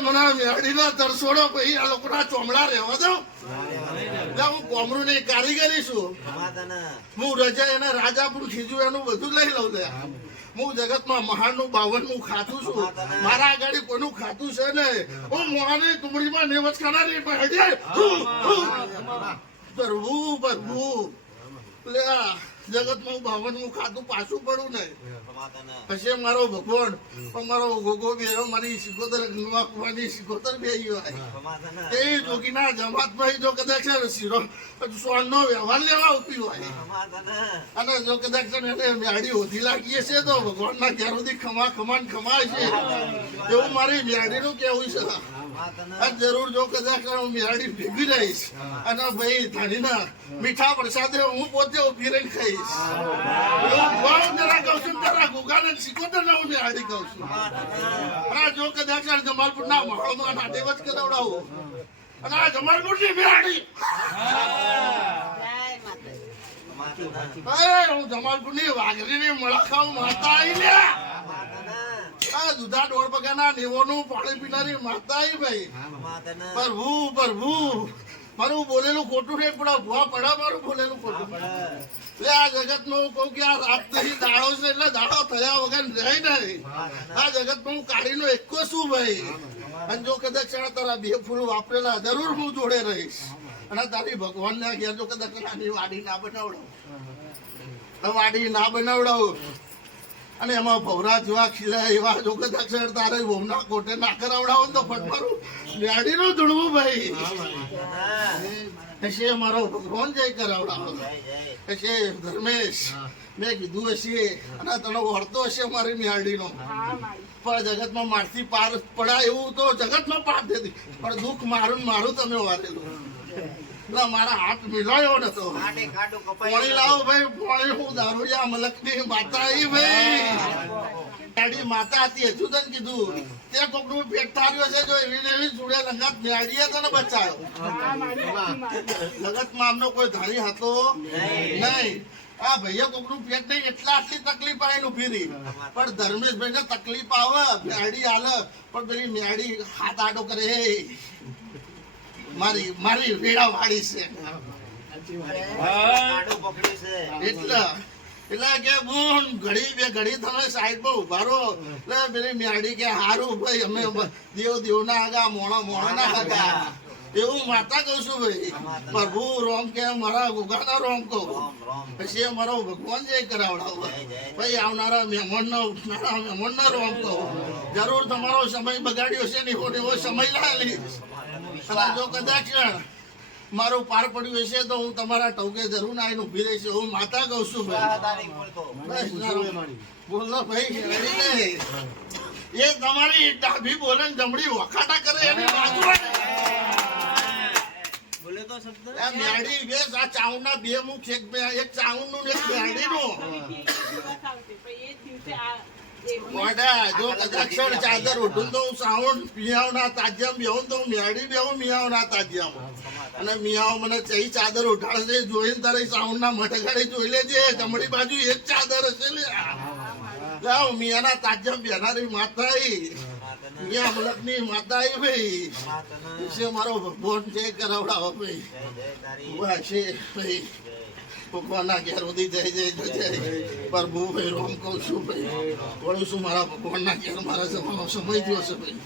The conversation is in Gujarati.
મને મેળીના તરસોડો ભાઈ ખાતું છું. મારા આગળ કોઈનું ખાતું છે ને? હું મોહાની તુમડીમાં નેવજ ખાનારી પહેડે પ્રભુ પ્રભુ. લે જગતમાં હું બાવનનું ખાતું પાછું પડું ને પછી મારો ભગવાન પણ મારો ગોગો બેરો મારી સિકોતર મારી સિકોતર બે તે જોગીના જમાતભાઈ જો કદાચ શીરો સોનનો વ્યવહાર લેવા ઊભી હોય. અને જો કદાચ એને વ્યાડી ઓધી લાગીએ છે તો ભગવાનના ઘેર સુધી ખમા ખમાન ખમાય છે. એવું મારી મ્યાડીનું કેવું છે. જરૂર જો કદાચ હું મ્યાડી ભેગી રહીશ અને ભાઈ ધાણીના મીઠા પ્રસાદે હું પોતે ઊભી રહી ખાઈશ એવું બહુ જરા કહું છું તારા ગુગાને સિકોતર ને હું મ્યાડી કહું છું. આ જો કદાચ આ ના માહોલમાં નાટેવત કરાવડાવું અને આ જમાલપુરની મ્યાડી અરે, હું જમાલપુરની વાઘરીની મળખાવ માતા આવી લે. આ દુધા દોઢ પગાના નેવોનું પાણી પીનારી માતા આવી ભાઈ. પ્રભુ પ્રભુ. મારું બોલેલું ખોટું છે પણ ભૂવા પડા મારું બોલેલું ખોટું. એટલે આ જગતનું કહું કે આ રાત નહીં દાડો છે એટલે દાડો થયા વગર રહી નહીં આ જગત હું કાઢીનો એકો શું ભાઈ. અને જો કદાચ તારા બે ફૂલ વાપરેલા જરૂર હું જોડે રહીશ. અને તારી ભગવાન ના ઘેર જો કદાચ નાની વાડી ના બનાવડો વાડી ના બનાવડાવો. અને એમાં ભવરા જેવા ખીલા એવા જો કદાચ તારે ભવના કોટે ના કરાવડાવો તો ફટમારું ગાડીનું ધૂળવું ભાઈ. હશે મારો ભગવાન જય કરાવડાવો. હશે ધર્મેશ, મેં કીધું હશે, અને તને વળતો હશે મારી મ્યાડીનો પણ જગતમાં મારથી પાર પડાય એવું તો જગતમાં પાર દેતી પણ દુઃખ મારું મારું તમે વારેલું. એટલે મારા હાથ મિલાયો નતો. પાણી લાવો ભાઈ પાણી હું દારૂડિયા મલકની માતા આવી ભાઈ. મ્યાડી માતા હતી હજુ તને કીધું. તે કોકનું પેટ થાર્યો છે જો એવી એવી જોડે લંગાત મ્યાડીએ તને બચાયો. આમનો કોઈ ધારી હતો? નહીં. આ ભૈયા કોકડું પેટ નહીં એટલા આટલી તકલીફ આવે ઊભી રહી. પણ ધર્મેશભાઈ ને તકલીફ આવે મેળી હાલ પણ પેલી મ્યાડી હાથ આડો કરે. "હે, મારી મારી વેડા વાળી. છે એટલે એટલે કે બોન ઘડી બે ઘડી તમે સાઈડમાં ઊભા રહો. એટલે પેલી મ્યાડી કે હારું ભાઈ અમે દેવ દેવ ના આગા મોણા મોણા ના આગા. એવું માતા કહું છું ભાઈ. પ્રભુ રોમ કે મારા ગુગાના રોમ કહું. પછી અમારો ભગવાન જય કરાવડાવો. ભાઈ આવનારા મહેમાનનો ઉઠનારા મહેમાનનો રોમ કહું. જરૂર તમારો સમય બગાડ્યો છે ને એવો સમય લાવી અને જો કદાચ મારું પાર પડ્યું હશે તો હું તમારા ટોકે જરૂર ના આવીને ઊભી રહીશ હું માતા કહું છું ભાઈ. બોલો ભાઈ રેડી એ તમારી ડાભી બોલે જમણી વખાટા કરે એની બાજુ આ વેસ આ ચાઉના બે મુખ એક બે એક ચાઉનું ને એક જો ચાદર ઉઠું તો હું સાઉન્ડ મિયાવના તાજ્યામ બેહું તો હું મેળી બેહું મિયાવના તાજ્યામ. અને મિયાઓ મને ચઈ ચાદર ઉઠાડશે જોઈને તારે સાઉન્ડના મટકાડી જોઈ લેજે જમણી બાજુ એક ચાદર હશે લે મિયાના તાજ્યામ બેનારી માતા મિયા મલકની માતા આવી ભાઈ. છે મારો ભગવાન જય કરાવડાવો ભાઈ. ઊભા છે ભાઈ. ભગવાનના ઘેર સુધી જય જય જય પ્રભુ ભાઈ રોમ કહું છું ભાઈ. વળું છું, મારા ભગવાનના ઘેર મારા જમાનો સમય થયો છે ભાઈ.